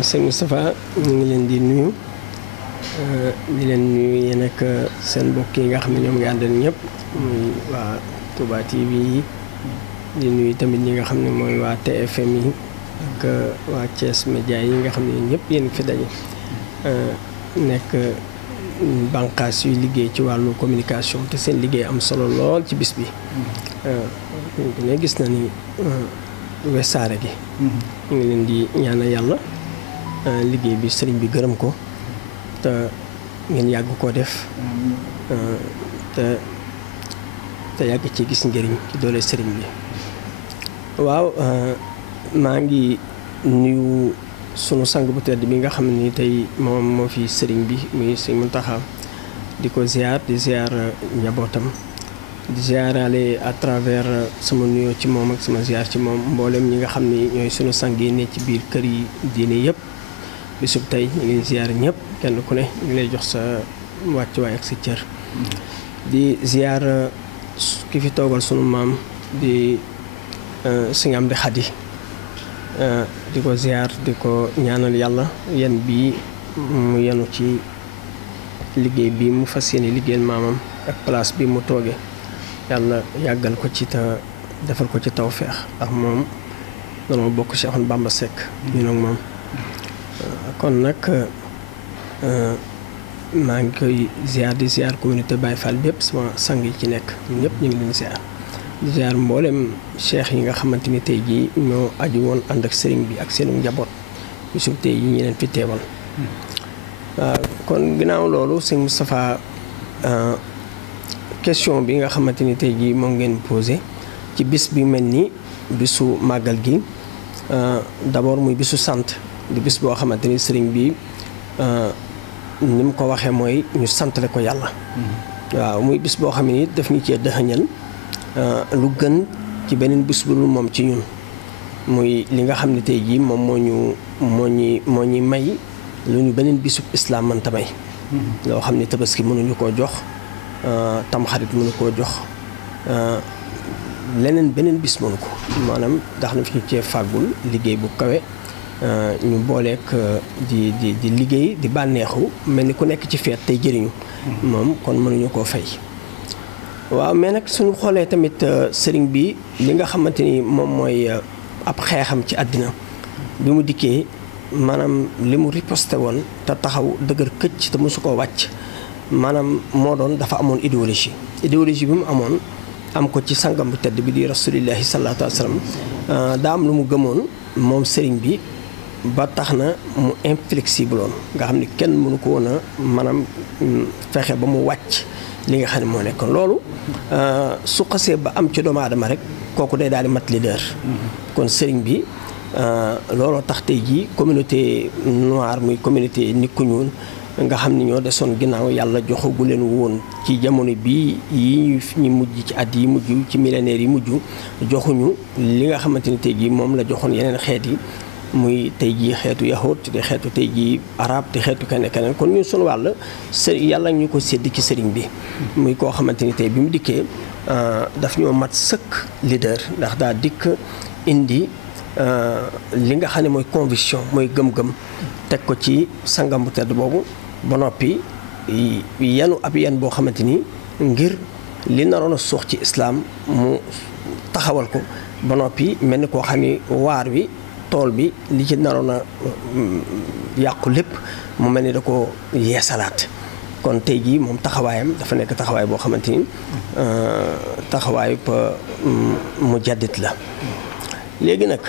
sëñ Moustapha ñu ngi leen di nuyu di leen nuyu yéen ak seen mbokk yi nga xam ne ñoom nga àndal ñëpp muy waa Touba TV yi di nuyu tamit ñi nga xam ne mooy waa TFM yi ak waa Thiès Média yi nga xam ne ñëpp yéen fi daje nekk bànqaas yuy liggéey ci wàllu communication te seen liggéey am solo lool ci bis bi. ne gis na ni Wassare gi ñu ngi leen di ñaanal yàlla liggéey bi sëriñ bi gërëm ko te ngeen yàgg koo def te yàgg ci gis njëriñ ci doole sëriñ bi. waaw maa ngi nuyu sunu sang bu tedd bi nga xam ni tey moom moo fi sëriñ bi muy sëriñ Mountakha di ko ziar di ziar njabootam di ziarale à travers sama nuyoo ci moom ak sama ziar ci moom mboolem ñi nga xam ni ñooy sunu sang yi ne ci biir kër yi diine yëpp bisub tey ñu ngi ziar ñëpp kenn ku ne ñu ngi lay jox sa wàccuwaay ak sa cër. di ziar ki fi toogal sunu maam di Sëñ Amdi Xadi di ko ziar di ko ñaanal yàlla yan bii mu yenu ci liggéey bi mu fas yéene liggéeyal maamam ak place bi mu tooge yàlla yàggal ko ci te defal ko ci tawfeex ndax moom danoo bokk Cheikh Bamba Seck ñu nag moom kon nag maa ngi koy ziar di ziar communauté Baye Fall bépp sama sang yi ci nekk ñëpp ñu ngi leen ziar di ziar mboolem cheikh yi nga xamante ni tey jii ñoo aju woon ànd ak sëriñ bi ak seenu njaboot bisub tey yi ñu leen fi teewal. kon ginnaaw loolu sëñ Moustapha question bi nga xamante ni tey jii moom ngeen posé ci bis bi mel ni bisu màggal gi d'abord muy bisu sant di bis boo xamante ni sëriñ bi ni mu ko waxee mooy ñu santale ko yàlla. waaw muy bis boo xam ne daf ñu cee dëxëñal lu gën ci beneen bis bu dul moom ci ñun muy li nga xam ne tey jii moom moo ñuy may lu ñu beneen bisub islam mënta may. loo xam ne tabaski mënuñu koo jox tamxarit mënu koo jox leneen beneen bis mënu ko maanaam ndax na fi ñu cee fàggul liggéey bu kawe ñu booleek di liggéey di bànneexu mel ni ku nekk ci feet tey jëriñu moom kon mënuñu koo fay. waaw mais nag suñu xoolee tamit sëriñ bi li nga xamante ni moom mooy ab xeexam ci àddina bi mu dikkee maanaam li mu riposté woon te taxaw dëgër këcc te mosu koo wàcc maanaam moo doon dafa amoon idéologie bi mu amoon am ko ci sangam bu tedd bi di rasulillahi sallallahu alayhi wa sallam daa am lu mu gëmoon moom sëriñ bi ba tax na mu inflexible woon nga xam ne kenn mënu ko woon a maanaam fexe ba mu wàcc li nga xam ne moo nekkoon loolu su xasee ba am ci doomu aadama rek kooku day daal di mat leader. kon sëriñ bi looloo tax tey jii communauté noire muy communauté nit ku ñuul nga xam ne ñoo desoon ginnaaw yàlla joxagu leen woon ci jamono bii yi ñu mujj ci at yi mujj ci millénaires yi mujj joxuñu li nga xamante ni tey jii moom la joxoon yeneen xeet yi. muy tey jii xeetu yahud di xeetu tey jii arab di xeetu keneen kon ñun sunu wàll yàlla ñu ko sédd ci sëriñ bi muy koo xamante ni tey bi mu dikkee daf ñoo mat sëkk leader ndax daa dikk indi li nga xam ne mooy conviction mooy gëm-gëm teg ko ci sangam bu tedd boobu ba noppi yanu ab yan boo xamante ni ngir li naroon a suux ci islaam mu taxawal ko ba noppi mel ni koo xam ni waar wi tool bi li ci naroon a yàqu lépp mu mel ni da ko yeesalaat kon tey jii moom taxawaayam dafa nekk taxawaay boo xamante ni taxawaayu mu jaddit la. léegi nag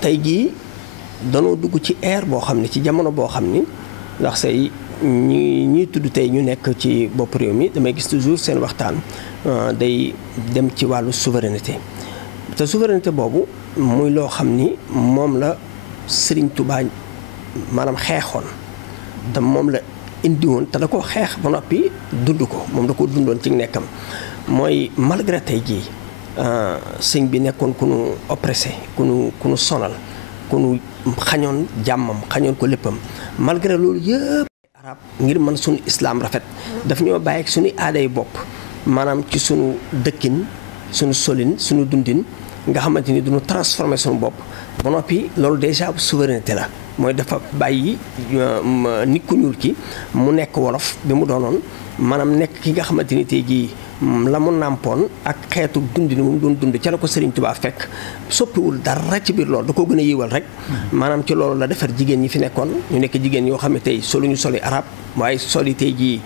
tey jii danoo dugg ci ère boo xam ne ci jamono boo xam ni ndax say ñuy tudd tey ñu nekk ci bopp réew mi damay gis toujours seen waxtaan day dem ci wàllu souveraineté te souveraineté boobu muy loo xam ni moom la Serigne Touba maanaam xeexoon te moom la indi woon te da ko xeex ba noppi dund ko moom da ko dundoon ci nekkam mooy malgré tey jii sëñ bi nekkoon ku nu oppressé ku nu sonal ku nu xañoon jàmmam xañoon ko léppam malgré loolu yëpp arab ngir mën suñu islam rafet daf ñoo bàyyi ak suñu aaday bopp maanaam ci suñu dëkkin suñu solin suñu dundin nga xamante ni duñu transformer suñu bopp ba noppi loolu déjà souveraineté la mooy dafa bàyyi nit ku ñuul ki mu nekk wolof bi mu doonoon maanaam nekk ki nga xamante ni tey jii la mu nàmpoon ak xeetu dund ni mu doon dund ca la ko Serigne Touba fekk soppiwul dara ci biir loolu da koo gën a yiwal rek maanaam ci loolu la defar jigéen ñi fi nekkoon ñu nekk jigéen yoo xam ne tey solu ñu soli arab waaye soli tey jii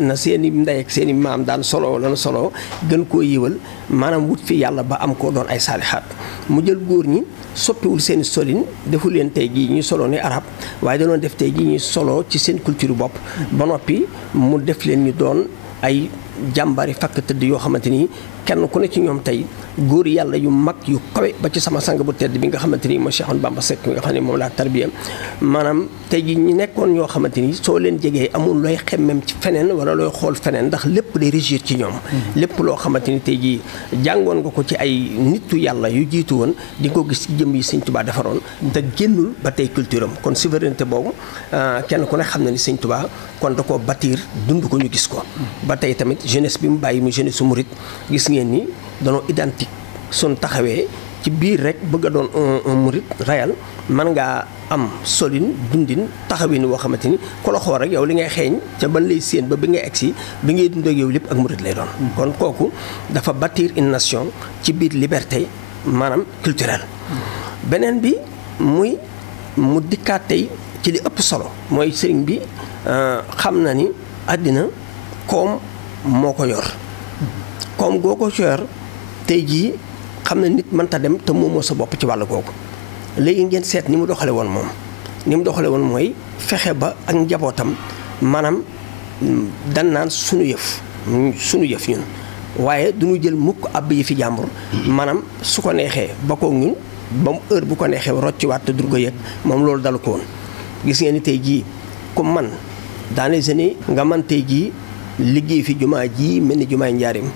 na seen i ndey ak seen i maam daan solo lanu solo gën koo yiwal maanaam wut fi yàlla ba am koo doon ay saalixaat mu jël góor ñi soppiwul seen i solin defu leen tey jii ñuy solo ni arab waaye danoon def tey jii ñuy solo ci seen culture bopp ba noppi mu def leen ñu doon ay jàmbari fakk tëdd yoo xamante ni kenn ku ne ci ñoom tey góor yàlla yu mag yu kawe ba ci sama sang bu tedd bi nga xamante ni mooy Cheikh Ahmadou Bamba Seck nga xam ne moom laa tarbiya maanaam tey ji ñu nekkoon ñoo xamante ni soo leen jegee amul looy xemmem ci feneen wala looy xool feneen ndax lépp day régir ci ñoom lépp loo xamante ni tey ji jàngoon nga ko ci ay nitu yàlla yu jiitu woon di ko gis ci jëm yi Sëñ Tuubaa defaroon te génnul ba tey culture am kon souveraineté boobu kenn ku ne xam na ni Sëñ Tuubaa kon da koo bâtir dund ko ñu gis ko ba tey tamit jeunesse bi mu bàyyi mu jeunesse su murit gis ngeen ni danoo identique sun taxawee ci biir rek bëgg a doon un murit réel mën ngaa am solin dundin taxawin woo xamante ni ku la xool rek yow li ngay xeeñ ca ban lay séen ba bi ngay egsi bi ngay dund ak yow lépp ak murit lay doon kon kooku dafa bâtir une nation ci biir liberté maanaam culturelle beneen bi muy mu dikkaat tey ci li ëpp solo mooy sëriñ bi xam na ni àddina koom moo ko yor koom goo ko yor tey jii xam na nit mënta dem te moomoo sa bopp ci wàll googu léegi ngeen seet ni mu doxale woon moom ni mu doxale woon mooy fexe ba ak njabootam maanaam dan naan sunu yëf ñun waaye duñu jël mukk àbb yi fi jàmbur maanaam su ko neexee ba koog ñun ba mu heure bu ko neexee rocciwaat te dur ko yëg moom loolu dalu ko woon gis ngeen ni tey jii comme man dans les années nga man tey jii liggéey fi jumaa ji mel ni jumaay Njaaréem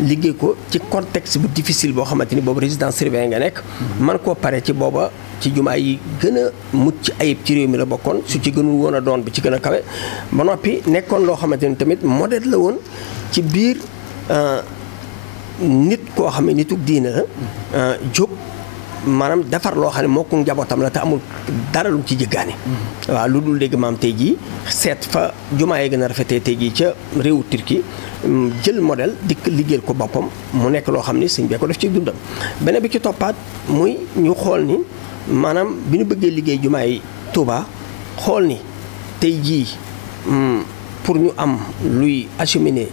liggéey ko ci contexte bu difficile boo xamante ni boobu résidence surveillée nga nekk man koo pare ci booba ci jumaa yi gën a mucc ayib ci réew mi la bokkoon su ci gënul woon a doon bi ci gën a kawe ba noppi nekkoon loo xamante ni tamit modèle la woon ci biir nit koo xam ne nitug diine la jóg maanaam defar loo xam ne moo ko njabootam la te amul dara lu ci jéggaani waaw lu dul dégg maam tey jii seet fa jumaa yi gën a rafetee tey jii ca réewu Turquie jël modèle dikk liggéeyal ko boppam mu nekk loo xam ni sëñ bee ko def ci dundam beneen bi ci toppaat muy ñu xool ni maanaam bi ñu bëggee liggéey jumaa yi Touba xool ni tey jii pour ñu am luy acheminer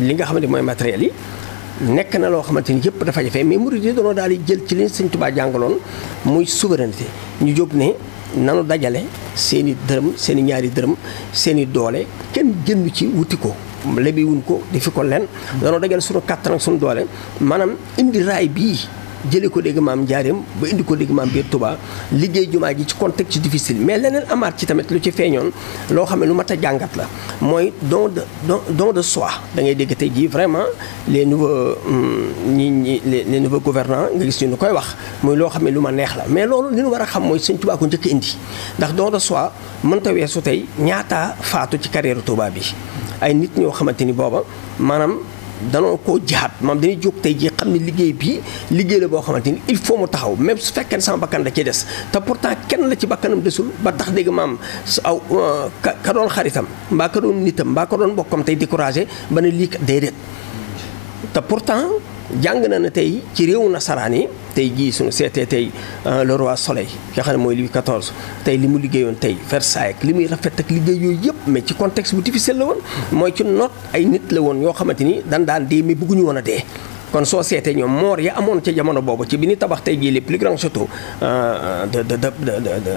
li nga xamante mooy matériel yi nekk na loo xamante ni yëpp dafa jafe mais murid yi dañoo daal di jël ci leen Sëñ Tuubaa jàngaloon muy souveraineté ñu jóg ne nanu dajale seen i dërëm seen i ñaari dërëm seen i doole kenn jënd ci wuti ko lebi wuñ ko defi ko len dañoo dajale suñu kàttan ak suñu doole maanaam indi raay bii jëlee ko dégg maam Njaaréem ba indi ko dégg maam biir Touba liggéey jumaa ji ci contexte difficile mais leneen amaat ci tamit lu ci feeñoon loo xam ne lu mat a jàngat la mooy don de soi da ngay dégg tey jii vraiment les nouveaux les nouveaux gouvernants nga gis ñu koy wax muy loo xam ne lu ma neex la mais loolu li ñu war a xam mooy Sëñ Touba ko njëkk indi ndax don de soi mënta weesu tey ñaata faatu ci carrière Touba bi ay nit ñoo xamante ni booba maanaam danoo koo jaat maam dañuy jóg tey jii xam ne liggéey bi liggéey la boo xamante ni il faut mu taxaw même su fekkee sama bakkan da cee des te pourtant kenn la ci bakkanam desul ba tax dégg maam aw ka doon xaritam mbaa ka doon nitam mbaa ka doon bokkam tey découragé ba ne lii kat déedéet te pourtant jàng na ne tey ci réewu nasaraan yi tey jii suñu seetee tey le roi Soleil nga xam ne mooy Louis XIV tey li mu liggéeyoon tey Versailles ak li muy rafet ak liggéey yooyu yëpp mais ci contexte bu difficile la woon mooy ci noot ay nit la woon yoo xamante ni daan dee mais bëgguñu woon a dee kon soo seetee ñoom moor ya amoon ca jamono boobu ci bi ñu tabax tey jii les plus grands châteaux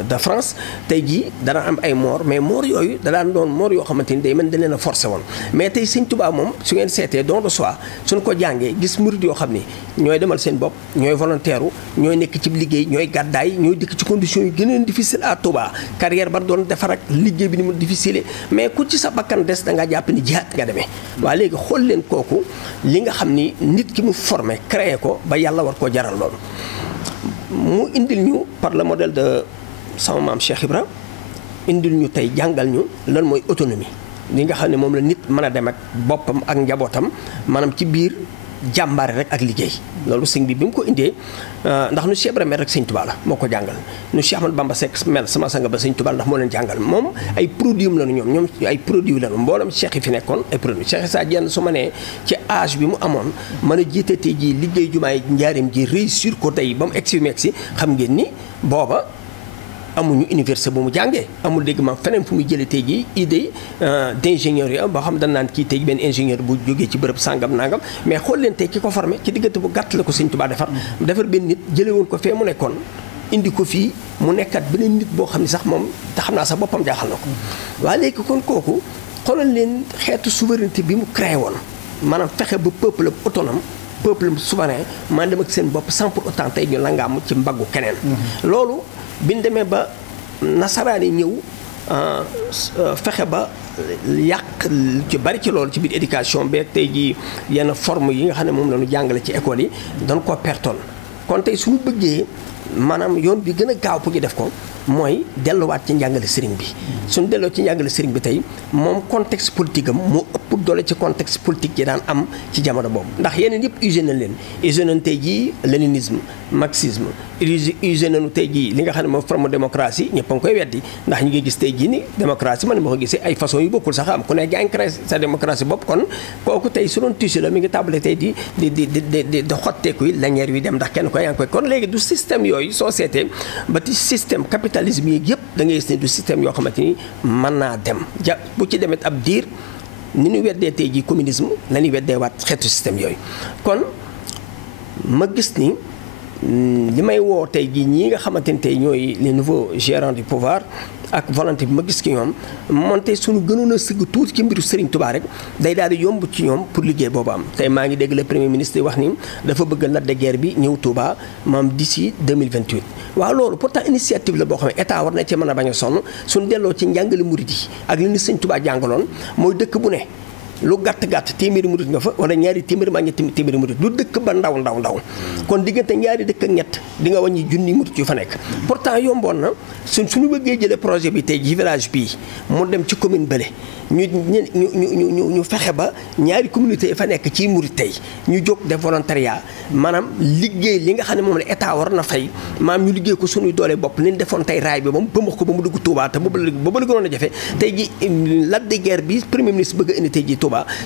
de France tey jii dana am ay moor mais moor yooyu da daan doon moor yoo xamante ni day mën da leen a forcé woon mais tey Sëñ Tuubaa moom su ngeen seetee don de soi suñ ko jàngee gis murid yoo xam ni ñooy demal seen bopp ñooy volontaire ñooy nekk ci liggéey ñooy gàddaay ñooy dëkk ci conditions yu gën a difficile à Touba carrière ba doon defar ak liggéey bi ni mu difficile mais ku ci sa bakkan des da nga jàpp ni jihaat nga demee waa léegi xool leen kooku li nga xam ni nit mu formé créé ko ba yàlla war koo jaral loolu mu indil ñu par le modèle de sama maam Cheikh Ibra indil ñu tey jàngal ñu lan mooy autonomie li nga xam ne moom la nit mën a dem ak boppam ak njabootam maanaam ci biir jàmbaare rek ak liggéey loolu sëñ bi mu ko indee ndax nu Cheikh Ibrahima rek sëñ Touba la moo ko jàngal nu Cheikh Ahmadou Bamba Seck mel sama sanga ba sëñ Touba ndax moo leen jàngal moom ay produit am lañu ñoom ay produit lañu mboolem cheikh yi fi nekkoon ay produit Cheikh Issa Diène su ma nee ci âge bi mu amoon mën a jiite tey jii liggéey jumaay njaarim ji réussir ko tey ba mu egsi xam ngeen ni booba amuñu université bu mu jàngee amul dégg ma feneen fu muy jëlee tey jii idée d'ingénieur yi boo xam dañ naan kii tey benn ingénieur bu jógee ci bërëb sàngam nangam mais xool leen tey ki ko formé ci diggante bu gàtt la ko Sëñ Tuubaa defar benn nit jëlee woon ko fee mu nekkoon indi ko fii mu nekkat beneen nit boo xam ne sax moom te xam naa sax boppam jaaxal na ko waaye léegi kon kooku xoolal leen xeetu souveraineté bi mu créé woon maanaam fexe ba peuple autonome peuple souverain maa dem ak seen bopp sans pour autant tey ñu langaamu ci mbaggu keneen loolu bi ñu demee ba nasaraan yi ñëw fexe ba yàq ci bari ci loolu ci biir éducation beeg tey jii yenn forme yi nga xam ne moom la ñu jàngale ci école yi dañ koo pertoon kon tey suñu bëggee maanaam yoon bi gën a gaaw pour ñu def ko mooy delluwaat ci njàngale sëriñ bi suñu delloo ci njàngale sëriñ bi tey moom contexte politique am moo ëpp doole ci contexte politique yi daan am ci jamono boobu ndax yeneen yëpp usé nañ leen usé nañ tey jii léninisme marxisme usé nañu tey jii li nga xam ne moom forme démocratie ñëpp a ngi koy weddi ndax ñu ngi gis tey jii ni démocratie man ma ko gisee ay façon yu bokkul sax am ku ne gaa ngi créé sa démocratie bopp kon kooku tey su doon tuuti la mi ngi tàmbale tey di xotteeku yi lañeer wi dem ndax kenn ko yaa ngi koy kon léegi du système yooyu soo seetee ba ci système capitalisme yi yëpp da ngay gis ne du système yoo xamante ni mën naa dem bu ci demet ab diir ni ñu weddee tey jii communisme la ñuy weddee waat xeetu système yooyu kon ma gis ni li may woo tey jii ñii nga xamante ni tey ñooy les nouveaux gérants du pouvoir ak volonté bi ma gis ci ñoom moonte suñu gënoon a sëgg tuuti ci mbiru Serigne Touba rek day daal di yomb ci ñoom pour liggéey boobu am tey maa ngi dégg le premier ministre di wax ni dafa bëgg Lac de Guiers bi ñëw Touba maam d'ici 2028 waaw loolu pourtant initiative la boo xam ne état war na ci mën a bañ a sonn suñu delloo ci njàngale murid yi ak li ni Serigne Touba jàngaloon mooy dëkk bu ne lu gàtt-gàtt téeméeri murit nga fa wala ñaari téeméeri maa ñetti téeméeri murit lu dëkk ba ndaw kon diggante ñaari dëkk ak ñett di nga wàññi junni murit yu fa nekk pourtant yomboon na suñu bëggee jëlee projet bi tey ji village bii mu dem ci commune bële ñu fexe ba ñaari communauté yi fa nekk ci murit tey ñu jóg def volontariat maanaam liggéey li nga xam ne moom la état war na fay maanaam ñu liggéey ko suñuy doole bopp ni ñu defoon tey raay bi moom bëmax ko ba mu dugg Touba te booba la gënoon a jafe tey ji Lac de Guiers bi premier ministre bëgg a indi tey ji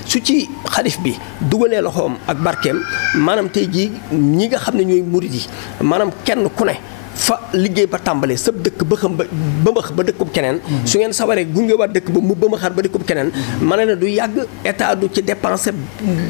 su ci xalif bi dugalee loxoom ak barkeem maanaam tey jii ñi nga xam ne ñooy murid yi maanaam kenn ku ne fa liggéey ba tàmbalee sëb dëkk ba xam ba bëmax ba dëkkub keneen su ngeen sawaree gunge waat dëkk ba mu bëmaxaat ba dëkkub keneen ma ne du yàgg état du ci dépensé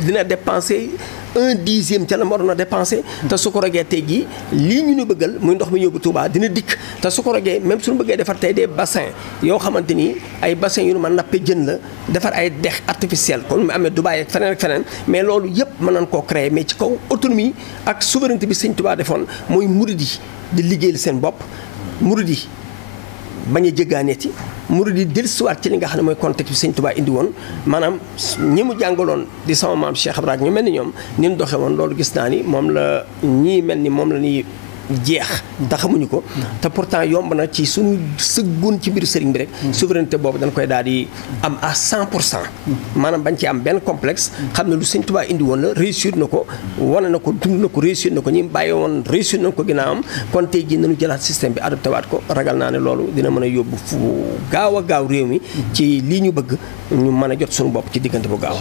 dina dépensé 1/10 ca la ma waroon a dépensé te su ko rogee tey jii lii ñu ñu bëggal muy ndox mi yóbbu Touba dina dikk te su ko rogee même suñu bëggee defar tey des bassins yoo xamante ni ay bassins yu nu ma nappe jën la defar ay dex artificiel kon mu amee Dubaï ak feneen ak feneen mais loolu yëpp mën nañ koo créer mais ci kaw autonomie ak souveraineté bi Sëñ Touba defoon mooy murid yi di liggéeyal seen bopp murid yi bañ a jëggaaneeti murid yi dellusiwaat ci li nga xam ne mooy contexte bi Sëñ Touba indi woon maanaam ñi mu jàngaloon di sama maam Cheikh Ibrahima ñu mel ni ñoom ni ñu doxee woon loolu gis naa ni moom la ñii mel ni moom la ñuy jeex te xamuñu ko te pourtant yomb na ci suñu sëggun ci mbiru sëriñ bi rek souveraineté boobu dañ koy daal di am à 100% maanaam bañ ci am benn complexe xam ne lu Sëñ Tuubaa indi woon la réussir na ko wane na ko dund na ko réussir na ko ñi bàyyi woon réussir na ko ginnaawam kon tey jii nañu jëlaat système bi adopté waat ko ragal naa ne loolu dina mën a yóbbu fu gaaw a gaaw réew mi ci lii ñu bëgg ñu mën a jot suñu bopp ci diggante bu gaaw